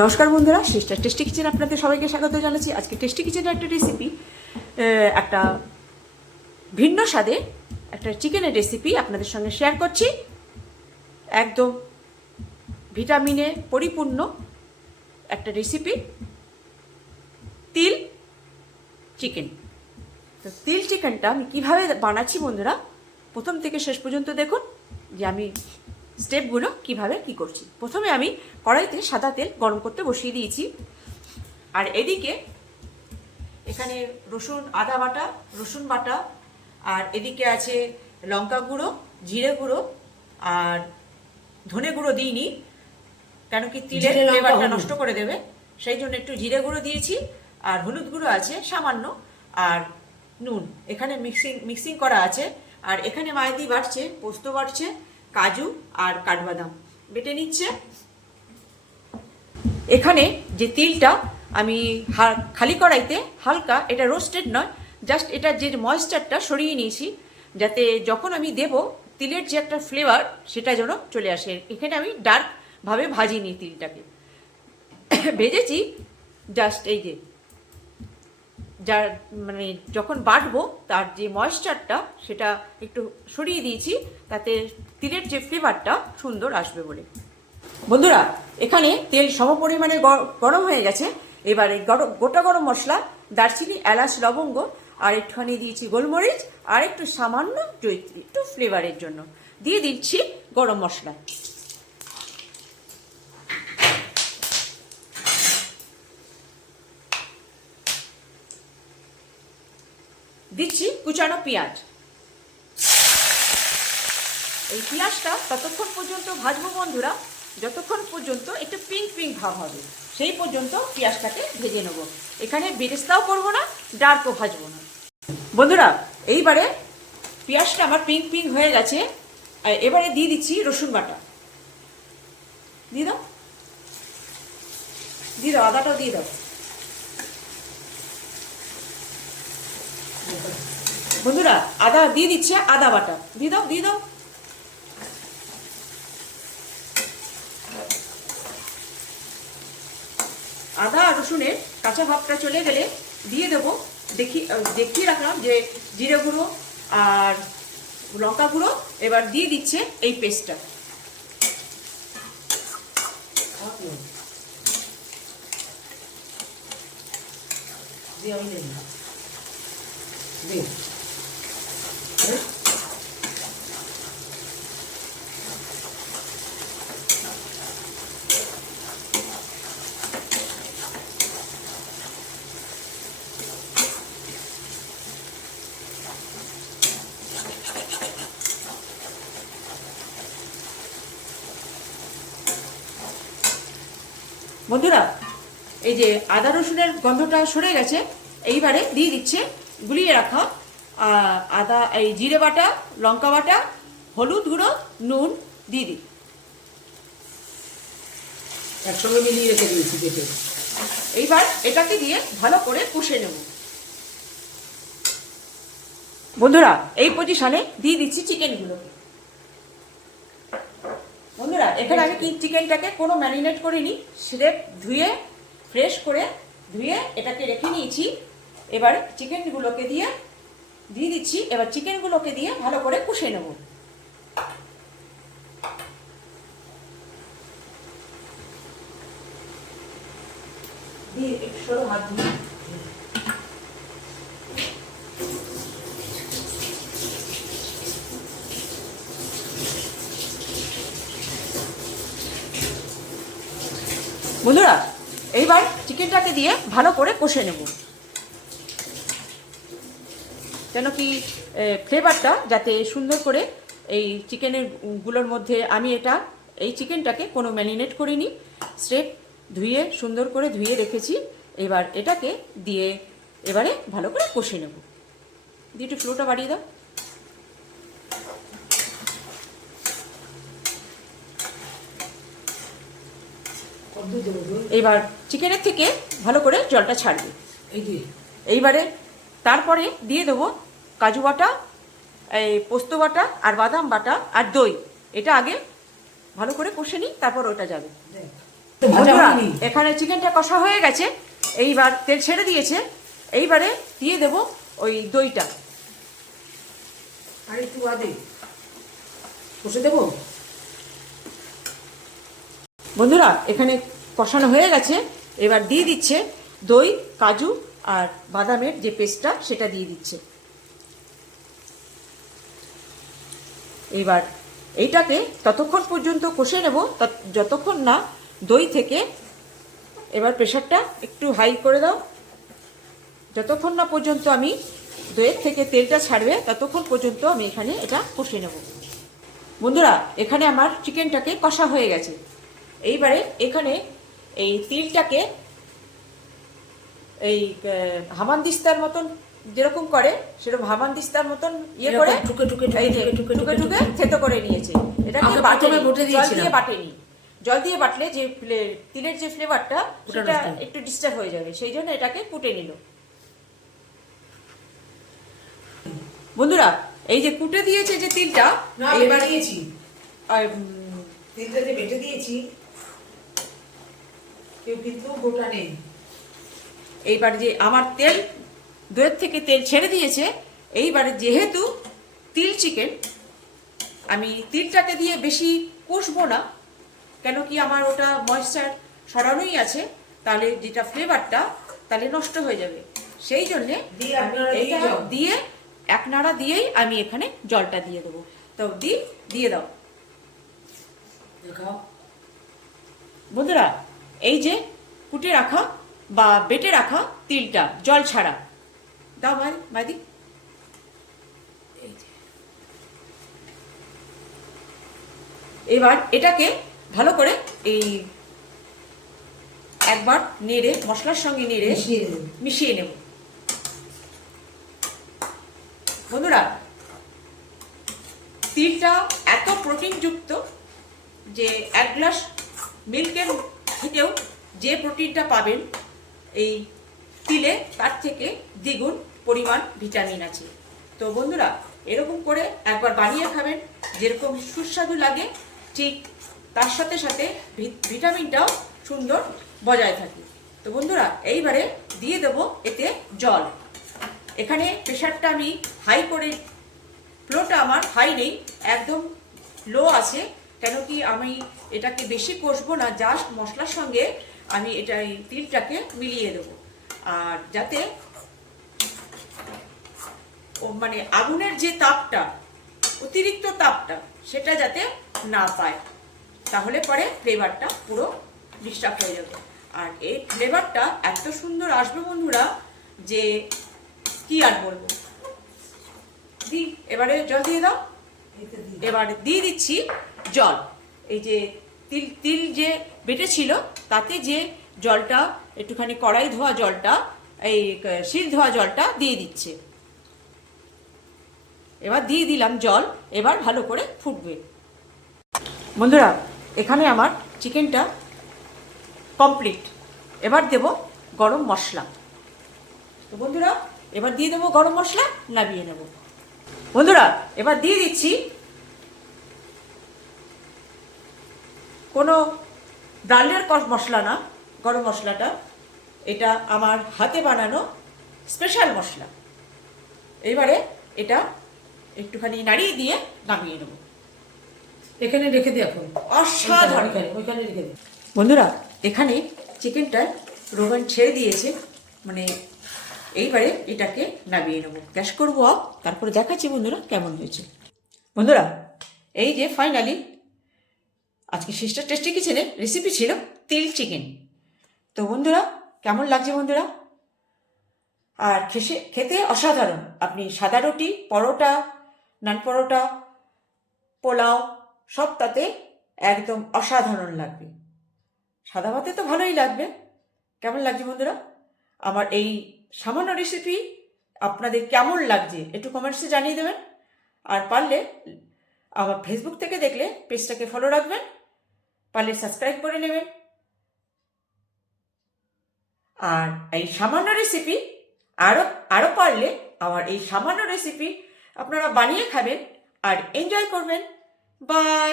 নমস্কার বন্ধুরা, sister tasty kitchen আপনাদের সবাইকে স্বাগত জানাচ্ছি। আজকে টেস্টি কিচেনের একটা রেসিপি, একটা ভিন্ন স্বাদে একটা চিকেনের রেসিপি আপনাদের সঙ্গে শেয়ার করছি। একদম ভিটামিনে পরিপূর্ণ একটা রেসিপি, তিল চিকেন। তো তিল চিকেনটা আমি কীভাবে বানাচ্ছি বন্ধুরা, প্রথম থেকে শেষ পর্যন্ত দেখুন যে আমি স্টেপগুলো কিভাবে কি করছি। প্রথমে আমি কড়াইতে সাদা তেল গরম করতে বসিয়ে দিয়েছি, আর এদিকে এখানে আদা বাটা, রসুন বাটা, আর এদিকে আছে লঙ্কা গুঁড়ো, জিরে গুঁড়ো, আর ধনে গুঁড়ো দিইনি, কেন কি তিলের ফ্লেভারটা নষ্ট করে দেবে, সেই জন্য একটু জিরে গুঁড়ো দিয়েছি। আর হলুদ গুঁড়ো আছে সামান্য, আর নুন এখানে মিক্সিং করা আছে। আর এখানে মাইদি বাটছে, পোস্ত বাটছে, কাজু আর কাঠবাদাম বেটে নিচ্ছে। এখানে যে তিলটা আমি খালি কড়াইতে হালকা, এটা রোস্টেড নয়, জাস্ট এটা যে ময়েশ্চারটা সরিয়ে নিয়েছি, যাতে যখন আমি দেব তিলের যে একটা ফ্লেভার সেটা যেন চলে আসে। এখানে আমি ডার্কভাবে ভাজিনি, তিলটাকে ভেজেছি জাস্ট এই যে যার মানে যখন বাটবো তার যে ময়েশ্চারটা সেটা একটু সরিয়ে দিয়েছি, তাতে তিলের যে ফ্লেভারটা সুন্দর আসবে বলে। বন্ধুরা, এখানে তেল সমপরিমাণে গরম হয়ে গেছে। এবারে গোটা গরম মশলা, দারচিনি, এলাচ, লবঙ্গ, আর একটুখানি দিয়েছি গোলমরিচ, আর একটু সামান্য জয়িত্রী, একটু ফ্লেভারের জন্য দিয়ে দিচ্ছি গরম মশলা। দিচ্ছি কুচানো পেঁয়াজ। এই পেঁয়াজটা ততক্ষণ পর্যন্ত ভাজবো বন্ধুরা, যতক্ষণ পর্যন্ত একটু পিঙ্ক পিঙ্ক ভাব হবে, সেই পর্যন্ত পেঁয়াজটাকে ভেজে নেবো। এখানে বেরেস্তাও করবো না, ডার্কও ভাজবো না বন্ধুরা। এইবারে পেঁয়াজটা আমার পিঙ্ক পিঙ্ক হয়ে গেছে। এবারে দিয়ে দিচ্ছি রসুন বাটা। দিয়ে দাও, আদাটাও দিয়ে দাও বন্ধুরা। আদা দিয়ে দিচ্ছে, আদা বাটা দিয়ে দাও। আদা আর রসুনের কাঁচা ভাবটা চলে গেলে দিয়ে দেবো, দেখিয়ে রাখলাম যে জিরে গুঁড়ো আর লঙ্কা গুঁড়ো। এবার দিয়ে দিচ্ছে এই পেস্টটা। বন্ধুরা, এই যে আদা রসুনের গন্ধটা সরে গেছে, এইবারে দিয়ে দিচ্ছে গুলিয়ে রাখা এই জিরে বাটা, লঙ্কা বাটা, হলুদ গুঁড়ো, নুন দিয়ে দিই, একসঙ্গে মিলিয়ে রেখে দিয়েছি কেটে। এইবার এটাকে দিয়ে ভালো করে কষে নেব বন্ধুরা। এই পজিশনে দিয়ে দিচ্ছি চিকেনগুলোকে। বন্ধুরা, এখানে আমি চিকেনটাকে কোনো ম্যারিনেট করিনি, স্রেফ ধুয়ে ফ্রেশ করে ধুয়ে এটাকে রেখে নিয়েছি। এবার চিকেনগুলোকে দিয়ে দিচ্ছি। এবার চিকেনগুলোকে দিয়ে ভালো করে কষে নেব। হাত দিয়ে বন্ধুরা, এইবার চিকেনটাকে দিয়ে ভালো করে কষে নেব, যেন কি ফ্লেভারটা যাতে সুন্দর করে এই চিকেনের গুলোর মধ্যে। আমি এই চিকেনটাকে কোনো ম্যারিনেট করিনি, স্রেফ ধুয়ে সুন্দর করে ধুয়ে রেখেছি। এবার এটাকে দিয়ে এবারে ভালো করে কষে নেব। দিয়ে একটু ফ্লোটা বাড়িয়ে দাও। এবার চিকেনের থেকে ভালো করে জলটা ছাড়বে। এইবারে তারপরে দিয়ে দেবো কাজু বাটা, এই পোস্ত বাটা, আর বাদাম বাটা, আর দই। এটা আগে ভালো করে কষে নিই, তারপর ওটা যাবে। তো ভাজা বন্ধুরা, হয়নি। এখানে চিকেনটা কষা হয়ে গেছে, এইবার তেল ছেড়ে দিয়েছে, এইবারে দিয়ে দেব ওই দইটা। আর একটু বাদে কষে দেবো। বন্ধুরা, এখানে কষানো হয়ে গেছে, এবার দিয়ে দিচ্ছে দই, কাজু আর বাদামের যে পেস্টটা সেটা দিয়ে দিচ্ছে। এইবার এইটাকে ততক্ষণ পর্যন্ত কষে নেব যতক্ষণ না দই থেকে, এবার প্রেশারটা একটু হাই করে দাও, যতক্ষণ না পর্যন্ত আমি দইয়ের থেকে তেলটা ছাড়বে ততক্ষণ পর্যন্ত আমি এখানে এটা কষে নেব। বন্ধুরা, এখানে আমার চিকেনটাকে কষা হয়ে গেছে, এইবারে এখানে এই তিলটাকে এই হামানদিস্তার মতন যেরকম করে সেরকম হামানদিস্তার মতন ইয়ে করে এরকম ঠুকে ঠুকে ঠুকে এই যে ঠুকে ঠুকে ঠুকে ঠুকে থেতো করে নিয়েছে। এটাকে আগে বাটে প্রথমে বটে জল দিয়েছিলাম। দিয়ে বাটেনি, জল দিয়ে বাটলে যে তিলের যে ফ্লেভারটা ওটা সেটা নষ্ট হবে। একটু ডিস্টার্ব হয়ে যাবে, সেই জন্য এটাকে কুটে নিল। বন্ধুরা, এই যে কুটে দিয়েছে যে তিলটা, না এইবার বেটে দিয়েছি, আর, তিলটা যে বেটে দিয়েছি, কেউ কিন্তু গোটা নেই। এইবার যে আমার তেল দইয়ের থেকে তেল ছেড়ে দিয়েছে, এইবারে যেহেতু তিল চিকেন, আমি তিলটাকে দিয়ে বেশি কষবো না, কেন কি আমার ওটা ময়েশ্চার সরানোই আছে, তাহলে যেটা ফ্লেভারটা তাহলে নষ্ট হয়ে যাবে, সেই জন্যে দিয়ে আমি আপনারা দিয়ে এইটা যাও। দিয়ে এক নাড়া দিয়েই আমি এখানে জলটা দিয়ে দেবো। তো দিয়ে দাও। দেখাও। বন্ধুরা, এই যে কুটে রাখা বা বেটে রাখা তিলটা জল ছাড়া দাও মাদি। এবার এটাকে ভালো করে এই একবার নেড়ে মশলার সঙ্গে নেড়ে মিশিয়ে দেবো। মিশিয়ে নেব। বন্ধুরা, তিলটা এত প্রোটিনযুক্ত যে এক গ্লাস মিল্কের থেকেও যে প্রোটিনটা পাবেন এই তিলে তার থেকে দ্বিগুণ পরিমাণ ভিটামিন আছে। তো বন্ধুরা, এরকম করে একবার বানিয়ে খাবেন, যেরকম সুস্বাদু লাগে ঠিক তার সাথে সাথে ভিটামিনটাও সুন্দর বজায় থাকে। তো বন্ধুরা, এইবারে দিয়ে দেবো এতে জল। এখানে প্রেশারটা আমি হাই করে, ফ্লোটা আমার হাই নেই, একদম লো আছে, কেন কি আমি এটাকে বেশি কষবো না, জাস্ট মশলার সঙ্গে আমি এটা এই তিলটাকে মিলিয়ে দেবো, আর যাতে মানে আগুনের যে তাপটা, অতিরিক্ত তাপটা সেটা যাতে না পায়, তাহলে পরে ফ্লেভারটা পুরো ডিস্টার্ব হয়ে যাবে। আর এই ফ্লেভারটা এত সুন্দর আসবে বন্ধুরা যে কি আর বলবো। এবারে জল দিয়ে দাও। এবার দিয়ে দিচ্ছি জল। এই যে তিল যে বেটে ছিল তাতে যে জলটা, একটুখানি কড়াই ধোয়া জলটা, এই শিল ধোয়া জলটা দিয়ে দিচ্ছে। এবার দিয়ে দিলাম জল, এবার ভালো করে ফুটবে। বন্ধুরা, এখানে আমার চিকেনটা কমপ্লিট। এবার দেব গরম মশলা। তো বন্ধুরা, এবার দিয়ে দেবো গরম মশলা, নামিয়ে নেব। বন্ধুরা, এবার দিয়ে দিচ্ছি কোনো ব্র্যান্ডের মশলা না, গরম মশলাটা এটা আমার হাতে বানানো স্পেশাল মশলা। এবারে এটা একটুখানি নাড়িয়ে দিয়ে নামিয়ে নেব। এখানে রেখে দে এখন। অসাধারণ। ওইখানে রেখে দে। বন্ধুরা, এখানে চিকেনটা রোগান ছেড়ে দিয়েছে, মানে এইবারে এটাকে নামিয়ে নেব। গ্যাস করবো অফ, তারপরে দেখাচ্ছি বন্ধুরা কেমন হয়েছে। বন্ধুরা, এই যে ফাইনালি আজকে সিস্টার টেস্টি কিচেনের রেসিপি ছিল তিল চিকেন। তো বন্ধুরা, কেমন লাগছে বন্ধুরা? আর খেতে অসাধারণ। আপনি সাদা রুটি, পরোটা, নান পরোটা, পোলাও সব তাতে একদম অসাধারণ লাগবে। সাদা ভাতে তো ভালোই লাগবে। কেমন লাগছে বন্ধুরা? আমার এই সামান্য রেসিপি আপনাদের কেমন লাগছে একটু কমেন্টসে জানিয়ে দেবেন। আর পারলে আমার ফেসবুক থেকে দেখলে পেজটাকে ফলো রাখবেন, পারলে সাবস্ক্রাইব করে নেবেন। আর এই সামান্য রেসিপি আরও পারলে আমার এই সামান্য রেসিপি আপনারা বানিয়ে খাবেন আর এনজয় করবেন। বাই।